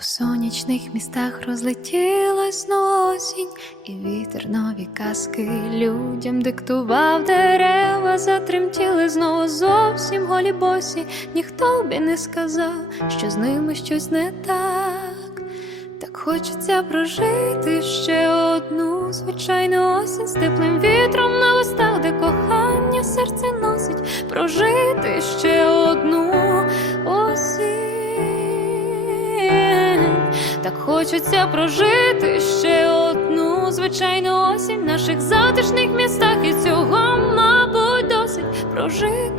По сонячних містах розлетілась осінь, і вітер нові казки людям диктував дерева, затремтіли знову зовсім голі босі. Ніхто б і не сказав, що з ними щось не так. Так хочеться прожити ще одну звичайну осінь з теплим вітром на устах, де кохання серце носить, прожити ще одну Так хочеться прожити ще одну звичайну осінь в наших затишних містах, і цього, мабуть, досить прожити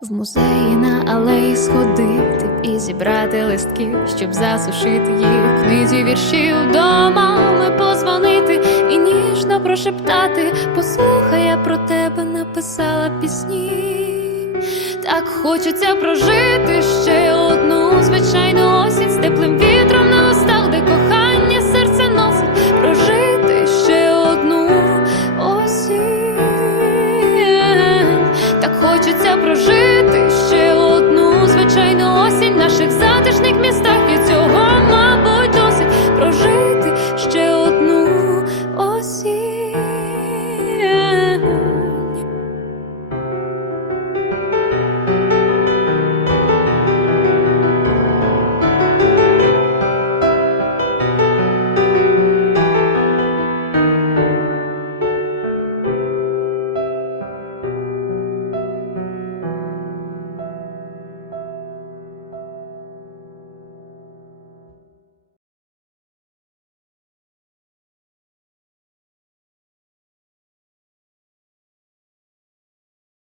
В музеї на алеї сходити і зібрати листки, щоб засушити їх книзі віршів до мами позвонити і ніжно прошептати. Послухай, я про тебе написала пісні. Так хочеться прожити ще одну звичайну осінь з теплим вітром